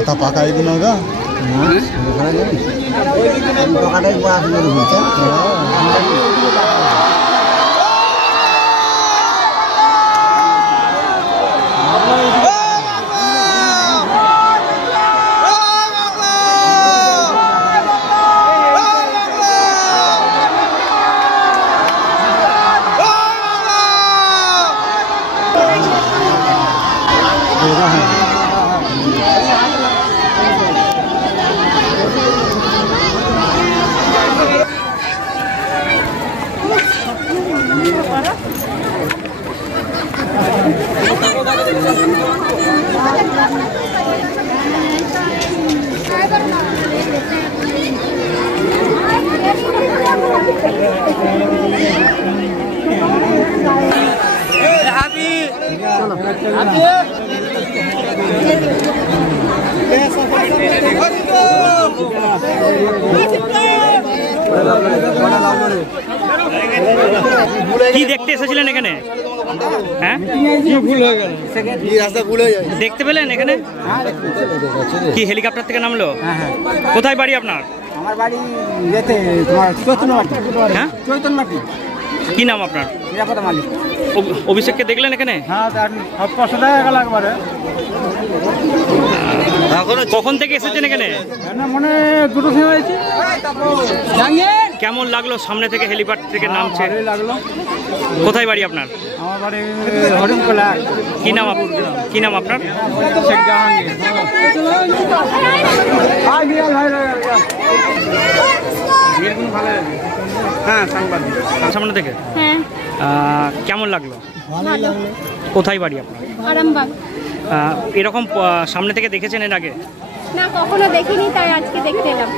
মাথা পাকা এগুলো গা পাকাটাই ঘুরছে। কি দেখতে এসেছিলেন এখানে? হ্যাঁ, দেখতে পেলেন এখানে কি হেলিকপ্টার থেকে নামলো? কোথায় বাড়ি আপনার? আমার বাড়ি ইয়েতে তোমার চৈতন্যমাটি। হ্যাঁ, চৈতন্যমাটি। কি নাম আপনার? নিরাপত্তা মালিক। অভিষেককে দেখলেন এখানে? হ্যাঁ, সব পছন্দ হয়ে গেল একবারে। কখন থেকে এসেছেন এখানে? মনে দুটো সময় হয়েছে। কেমন লাগলো সামনে থেকে হেলিপ্যাড থেকে নামছে? লাগলো। কোথায় বাড়ি আপনার? আমার বাড়ি হরিণখোলা। কি নাম কি নাম আপনার? শেখ জাহাঙ্গীর। হ্যাঁ, সাংবাদিক। সামনে থেকে হ্যাঁ। কেমন লাগলো? ভালো। কোথায় বাড়ি আপনার? আরামবাগ। এরকম সামনে থেকে দেখেছেন এর আগে? না, কখনো দেখিনি, তাই আজকে দেখতে এলাম।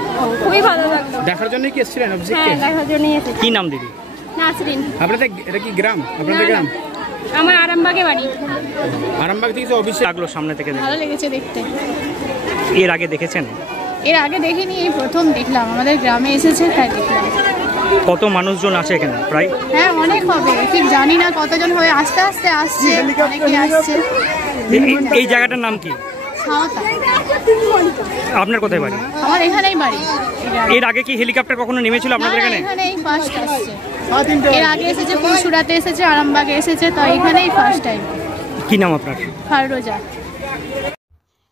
খুবই ভালো লাগলো। দেখার জন্য কি এসেছিলেন? হ্যাঁ, দেখার জন্যই এসেছি। কি নাম দিদি? নাসরিন। আপনাদের এটা কি গ্রাম? আপনাদের গ্রাম? আমার আরামবাগে বাড়ি। আরামবাগ থেকে অফিসে লাগলো সামনে থেকে? ভালো লেগেছে দেখতে। এর আগে দেখেছেন? এর আগে দেখিনি, এই প্রথম দেখলাম। আমাদের গ্রামে এসেছে তাই দেখলাম। কত মানুষজন আছে এখানে প্রায়? হ্যাঁ, অনেক হবে, ঠিক জানি না কতজন হবে। আস্তে আস্তে আসছে, অনেকেই আসছে। এই জায়গাটার নাম কি? সাঁওতা। আপনার কোথায় বাড়ি? আমার এখানেই বাড়ি। এর আগে কি হেলিকপ্টার কখনো নেমেছিল আপনাদের এখানে? এখানেই ফার্স্ট আসছে। এর আগে এসেছে, পুরসুরাতে এসেছে, আরামবাগে এসেছে, তো এখানেই ফার্স্ট টাইম। কি নাম আপনার? ফাররোজা।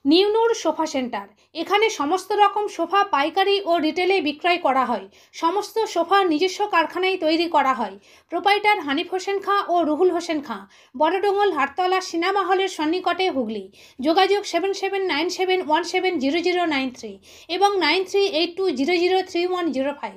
নিউ নূর সোফা সেন্টার। এখানে সমস্ত রকম সোফা পাইকারি ও রিটেলে বিক্রয় করা হয়। সমস্ত সোফা নিজস্ব কারখানায় তৈরি করা হয়। প্রোপাইটার হানিফ হোসেন খাঁ ও রুহুল হোসেন খাঁ, বড়ডোঙ্গল হাটতলা সিনেমা হলের সন্নিকটে, হুগলি। যোগাযোগ 7797170093 এবং 9382003105।